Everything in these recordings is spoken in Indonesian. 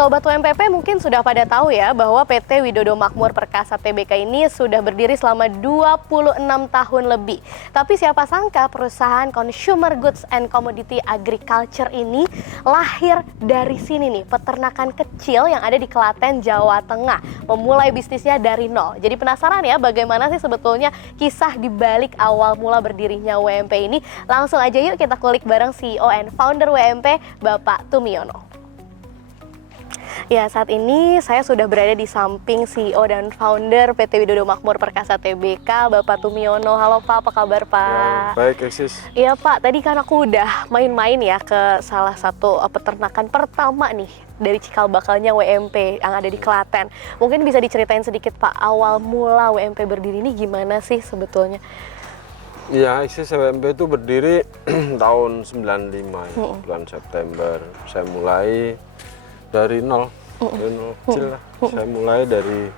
Sobat UMPP mungkin sudah pada tahu ya bahwa PT Widodo Makmur Perkasa Tbk ini sudah berdiri selama 26 tahun lebih. Tapi siapa sangka perusahaan Consumer Goods and Commodity Agriculture ini lahir dari sini nih, peternakan kecil yang ada di Klaten, Jawa Tengah. Memulai bisnisnya dari nol. Jadi penasaran ya bagaimana sih sebetulnya kisah di balik awal mula berdirinya WMP ini? Langsung aja yuk kita kulik bareng CEO and founder WMP, Bapak Tumiono. Ya, saat ini saya sudah berada di samping CEO dan founder PT Widodo Makmur Perkasa Tbk, Bapak Tumiono. Halo Pak, apa kabar Pak? Ya, baik, Eksis. Iya Pak, tadi kan aku udah main-main ya ke salah satu peternakan pertama nih dari cikal bakalnya WMP yang ada di Klaten. Mungkin bisa diceritain sedikit Pak, awal mula WMP berdiri ini gimana sih sebetulnya? Ya, Eksis WMP itu berdiri tahun 95 ya, bulan September. Saya mulai dari nol. Dari nol kecil lah. Saya mulai dari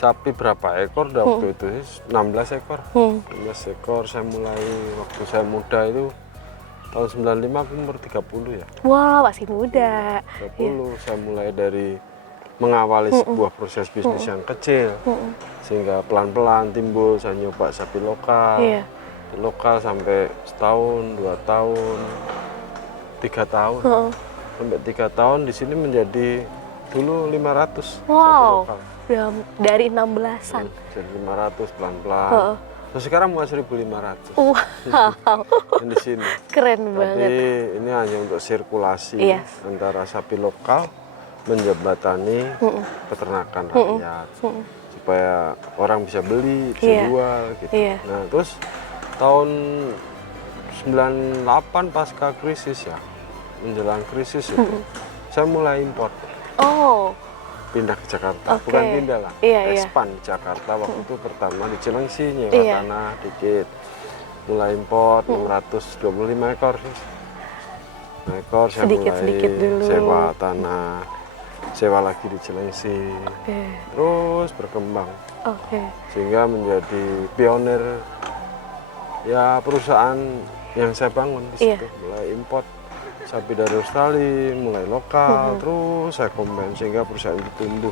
sapi berapa ekor waktu itu 16 ekor. 16 ekor saya mulai waktu saya muda itu tahun 95 aku umur 30 ya. Wah, masih muda. 30 ya. Saya mulai dari mengawali sebuah proses bisnis yang kecil. Sehingga pelan-pelan timbul saya nyoba sapi lokal. Di lokal sampai setahun, 2 tahun, 3 tahun. Sampai 3 tahun di sini menjadi dulu 500 wow, lokal. Dari 16-an. Jadi 500 pelan-pelan. Terus sekarang mau 1.500. Wow. Di sini. Keren banget. Jadi ini hanya untuk sirkulasi antara sapi lokal menjembatani peternakan rakyat. Supaya orang bisa beli, bisa jual gitu. Nah, terus tahun 98 pasca krisis ya, menjelang krisis itu, saya mulai impor. Oh. Pindah ke Jakarta, bukan pindah lah, expand di Jakarta. Waktu itu pertama di Cilengsi, nyewa tanah dikit, mulai impor 625 ekor sih. Ekor saya Sedikit dulu. Sewa tanah, sewa lagi di Cilengsi, terus berkembang, sehingga menjadi pionir ya perusahaan yang saya bangun di situ, mulai import sapi dari Australia, mulai lokal, terus saya combine sehingga perusahaan itu tumbuh.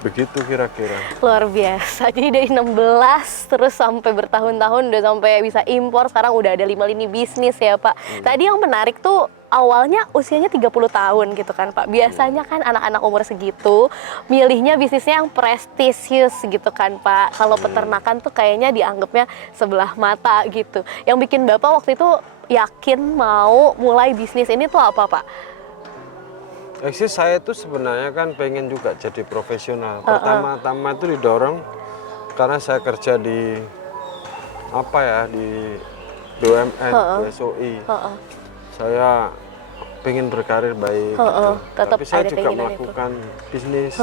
Begitu kira-kira. Luar biasa, jadi dari 16 terus sampai bertahun-tahun udah sampai bisa impor, sekarang udah ada 5 lini bisnis ya Pak. Tadi yang menarik tuh awalnya usianya 30 tahun gitu kan Pak. Biasanya kan anak-anak umur segitu milihnya bisnisnya yang prestisius gitu kan Pak. Kalau peternakan tuh kayaknya dianggapnya sebelah mata gitu. Yang bikin Bapak waktu itu yakin mau mulai bisnis ini tuh apa Pak? Eksis saya itu sebenarnya kan pengen juga jadi profesional. Pertama-tama itu didorong karena saya kerja di apa ya, di BUMN, BSOI. Saya pengen berkarir baik gitu. Tapi saya juga melakukan bisnis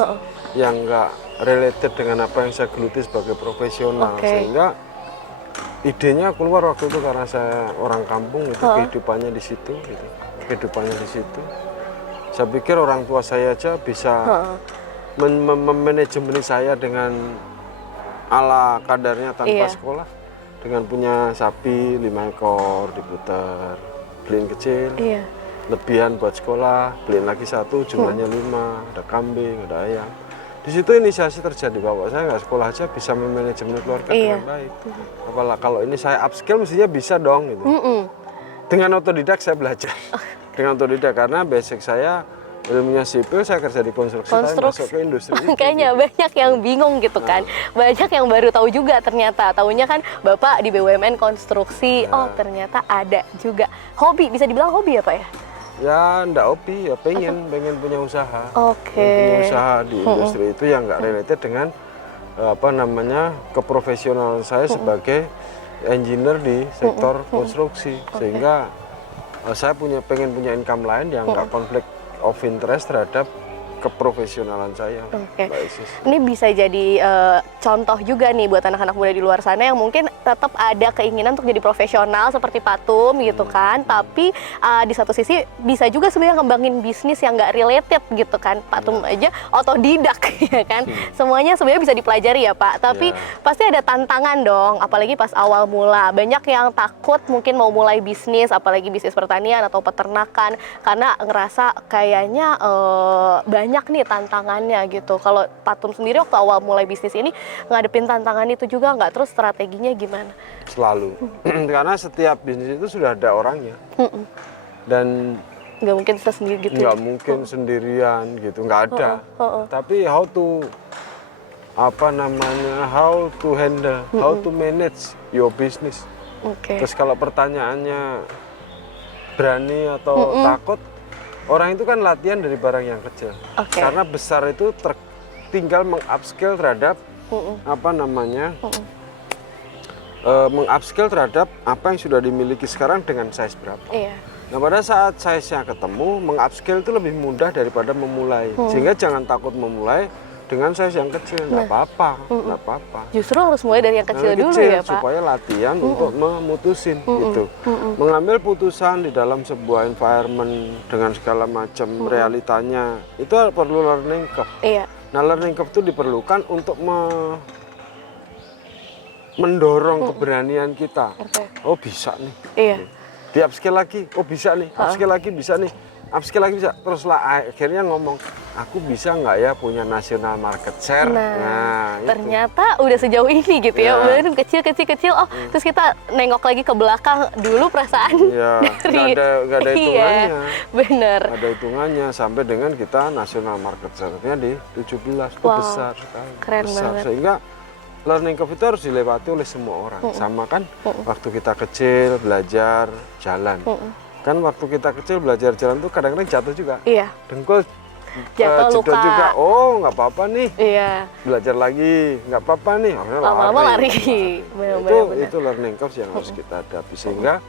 yang enggak related dengan apa yang saya geluti sebagai profesional. Sehingga idenya keluar waktu itu karena saya orang kampung itu, kehidupannya di situ gitu. Kehidupannya di situ. Saya pikir orang tua saya aja bisa memanajemen saya dengan ala kadarnya tanpa sekolah. Dengan punya sapi 5 ekor diputar, beliin kecil, lebihan buat sekolah, beliin lagi 1, jumlahnya 5, ada kambing, ada ayam. Di situ inisiasi terjadi bahwa saya nggak sekolah aja bisa memanajemen keluarga dengan baik. Apalagi kalau ini saya upskill mestinya bisa dong gitu. Dengan otodidak saya belajar. Dengan otodidak karena basic saya ilmunya sipil, saya kerja di konstruksi. Tapi masuk ke industri. Kayaknya banyak yang bingung gitu kan. Banyak yang baru tahu juga ternyata. Taunya kan Bapak di BUMN konstruksi, oh ternyata ada juga. Hobi, bisa dibilang hobi ya Pak ya? Ya enggak hobi, ya pengen punya usaha. Punya usaha di industri itu yang enggak related dengan apa namanya keprofesionalan saya sebagai engineer di sektor konstruksi. Sehingga saya pengen punya income lain yang enggak konflik of interest terhadap keprofesionalan saya. Ini bisa jadi contoh juga nih buat anak-anak muda di luar sana yang mungkin tetap ada keinginan untuk jadi profesional seperti Patum gitu kan, tapi di satu sisi bisa juga sebenarnya ngembangin bisnis yang nggak related gitu kan. Patum aja otodidak ya kan, semuanya sebenarnya bisa dipelajari ya Pak, tapi pasti ada tantangan dong, apalagi pas awal mula. Banyak yang takut mungkin mau mulai bisnis, apalagi bisnis pertanian atau peternakan, karena ngerasa kayaknya banyak nih tantangannya gitu. Kalau Patum sendiri waktu awal mulai bisnis ini ngadepin tantangan itu juga nggak, terus strateginya gimana? Selalu. Karena setiap bisnis itu sudah ada orangnya. Dan Nggak mungkin kita sendiri gitu. nggak mungkin sendirian gitu, nggak ada. Tapi how to handle, how to manage your business. Oke. Terus kalau pertanyaannya berani atau takut, orang itu kan latihan dari barang yang kecil. Oke. Karena besar itu tinggal mengupscale terhadap mengupscale terhadap apa yang sudah dimiliki sekarang dengan size berapa. Iya. Nah pada saat size-nya ketemu, mengupscale itu lebih mudah daripada memulai. Sehingga jangan takut memulai dengan size yang kecil, nggak apa-apa, nggak apa-apa. Justru harus mulai dari yang kecil dulu ya Pak. Supaya latihan untuk memutusin gitu. Mengambil putusan di dalam sebuah environment dengan segala macam realitanya, itu perlu learning curve. Iya. Nah learning curve itu diperlukan untuk mendorong keberanian kita. Oke. Oh bisa nih. Iya. Di upscale lagi, oh bisa nih. Upscale lagi bisa nih. Upscale lagi bisa. Terus lah akhirnya ngomong, aku bisa nggak ya punya national market share? Nah, itu. ternyata udah sejauh ini gitu ya. Ya. Udah kecil. Oh, terus kita nengok lagi ke belakang dulu perasaan Ya, dari nggak ada hitungannya. Iya, bener. Ada hitungannya sampai dengan kita national market share-nya di 17. Itu Wow, besar sekali. keren besar. banget. Sehingga learning curve itu harus dilewati oleh semua orang. Sama kan waktu kita kecil belajar jalan. Kan waktu kita kecil belajar jalan tuh kadang-kadang jatuh juga. Iya. Dengkul Jatuh, jedot luka. juga. Oh, nggak apa-apa nih. Iya. Belajar lagi, nggak apa-apa nih. Akhirnya Lama-lama lari. Bener-bener. Itu learning curve yang harus kita hadapi. Sehingga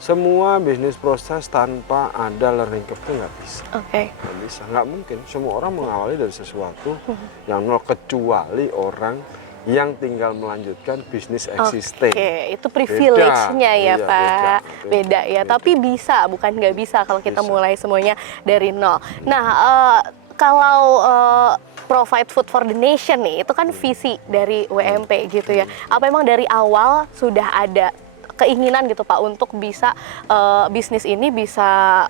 semua bisnis proses tanpa ada learning curve itu nggak bisa. Oke. Nggak bisa, nggak mungkin. Semua orang mengawali dari sesuatu yang nol, kecuali orang yang tinggal melanjutkan bisnis existing. Oke, itu privilege-nya ya Iya, Pak. Beda ya, beda. tapi bisa, bukan nggak bisa kalau kita Bisa. mulai semuanya dari nol. Nah, kalau provide food for the nation nih, itu kan visi dari WMP gitu ya. Apa emang dari awal sudah ada keinginan gitu Pak untuk bisa bisnis ini bisa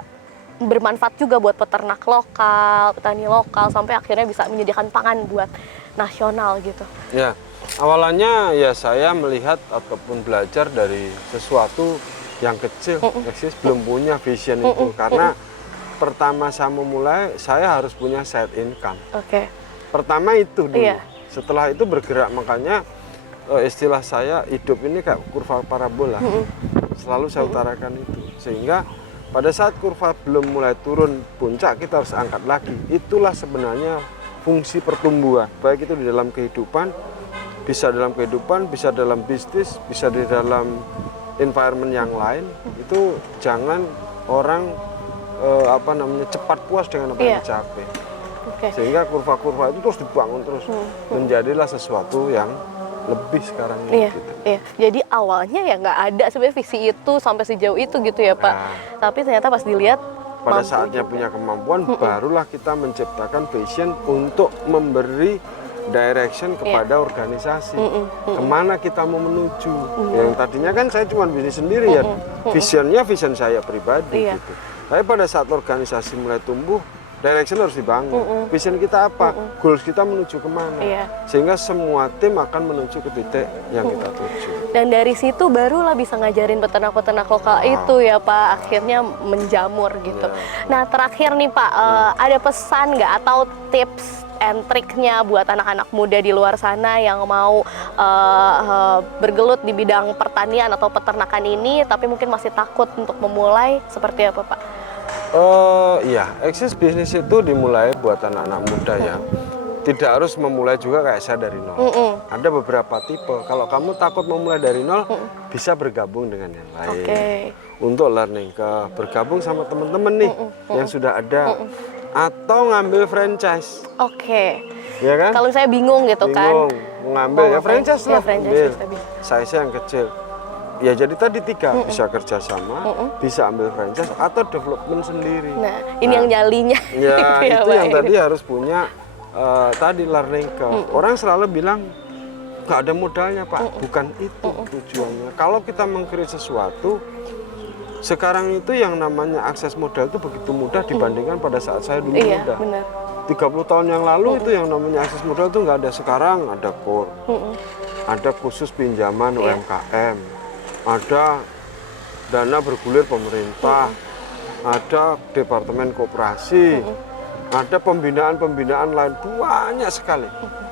bermanfaat juga buat peternak lokal, petani lokal, sampai akhirnya bisa menyediakan pangan buat nasional gitu? Ya, awalannya ya saya melihat ataupun belajar dari sesuatu yang kecil, eksis belum punya vision itu. Karena pertama saya memulai, saya harus punya side income. Oke. Pertama itu dulu. Iya. Setelah itu bergerak, makanya istilah saya hidup ini kayak kurva parabola. Selalu saya utarakan itu. Sehingga pada saat kurva belum mulai turun puncak, kita harus angkat lagi. Itulah sebenarnya fungsi pertumbuhan, baik itu di dalam kehidupan, bisa dalam bisnis, bisa di dalam environment yang lain. Itu jangan orang cepat puas dengan apa yang dicapai. Oke. Sehingga kurva-kurva itu terus dibangun terus, menjadilah sesuatu yang lebih sekarang ini. Iya, Gitu. iya. Jadi awalnya ya nggak ada sebenarnya visi itu sampai sejauh itu gitu ya Pak. Nah. Tapi ternyata pas dilihat Pada mampu saatnya juga. punya kemampuan, barulah kita menciptakan passion untuk memberi direction kepada organisasi. Kemana kita mau menuju. Yang tadinya kan saya cuma bisnis sendiri ya. Visionnya vision saya pribadi Iya. gitu. Tapi pada saat organisasi mulai tumbuh, direction harus dibangun. Vision kita apa? Goals kita menuju kemana? Iya. Sehingga semua tim akan menuju ke titik yang kita tuju. Dan dari situ barulah bisa ngajarin peternak-peternak lokal itu ya Pak, akhirnya menjamur gitu. Nah terakhir nih Pak, ada pesan nggak atau tips and triknya buat anak-anak muda di luar sana yang mau bergelut di bidang pertanian atau peternakan ini, tapi mungkin masih takut untuk memulai, seperti apa Pak? Iya, eksis bisnis itu dimulai buat anak-anak muda ya. Tidak harus memulai juga kayak saya dari nol. Ada beberapa tipe. Kalau kamu takut memulai dari nol, bisa bergabung dengan yang lain. Oke. Untuk learning bergabung sama teman-teman nih yang sudah ada. atau ngambil franchise. Oke. Ya kan? Kalau saya bingung gitu Bingung, kan. mau ngambil Mau ya franchise ya, lah, franchise ambil. bisa, bisa. Size yang kecil. Ya jadi tadi 3, bisa kerjasama, bisa ambil franchise atau development sendiri. Nah, ini yang nyalinya. Ya Gitu ya, itu Pak, yang ya. tadi harus punya tadi learning curve. Orang selalu bilang nggak ada modalnya Pak, bukan itu tujuannya. Kalau kita meng-create sesuatu, sekarang itu yang namanya akses modal itu begitu mudah dibandingkan pada saat saya dulu Iya, muda. benar. 30 tahun yang lalu itu yang namanya akses modal itu nggak ada. Sekarang ada KOR, ada khusus pinjaman UMKM, ada dana bergulir pemerintah, ada departemen koperasi, ada pembinaan-pembinaan lain, banyak sekali.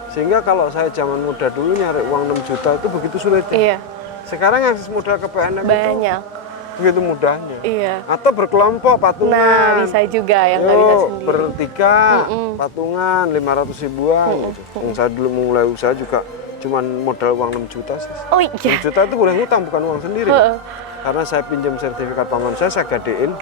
Sehingga kalau saya zaman muda dulu nyari uang 6 juta itu begitu sulitnya. Iya, Sekarang akses modal ke PNM itu banyak. begitu mudahnya. Iya. Atau berkelompok patungan. Nah, bisa juga yang nggak bisa Yuk, sendiri. bertiga, patungan 500 ribuan gitu. Yang saya dulu mulai usaha juga cuman modal uang 6 juta sih. Oh iya. 6 juta itu boleh ngutang, bukan uang sendiri. Heeh. Karena saya pinjam sertifikat paman saya gadein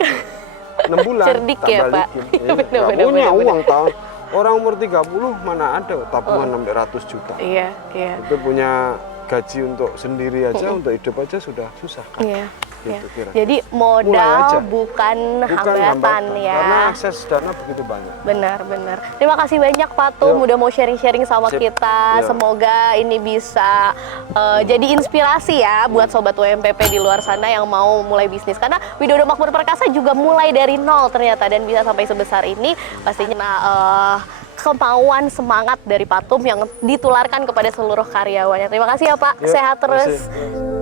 6 bulan. Cerdik tak ya, Pak. balikin. Iya, Nggak benar, punya benar. uang tahun. Orang umur 30 mana ada tabungan sampai ratus juta. Iya, iya. Itu punya gaji untuk sendiri aja, untuk hidup aja sudah susah kan. Iya. Gitu Iya. kira. Jadi Mulai modal aja. bukan Bukan hambatan ya. Karena akses dana begitu banyak. Benar, benar. Terima kasih banyak Pak Tum Yuk. udah mau sharing-sharing sama Sip. kita. Yuk. Semoga ini bisa jadi inspirasi ya buat sobat UMPP di luar sana yang mau mulai bisnis. Karena Widodo Makmur Perkasa juga mulai dari nol ternyata dan bisa sampai sebesar ini. Pastinya kemauan semangat dari Pak Tum yang ditularkan kepada seluruh karyawannya. Terima kasih ya Pak. Yuk, Sehat terus. makasih.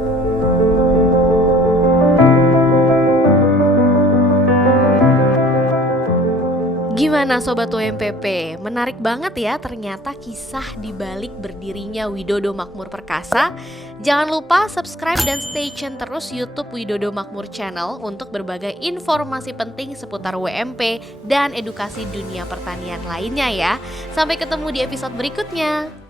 Gimana Sobat UMPP? Menarik banget ya ternyata kisah di balik berdirinya Widodo Makmur Perkasa. Jangan lupa subscribe dan stay tune terus YouTube Widodo Makmur Channel untuk berbagai informasi penting seputar WMP dan edukasi dunia pertanian lainnya ya. Sampai ketemu di episode berikutnya.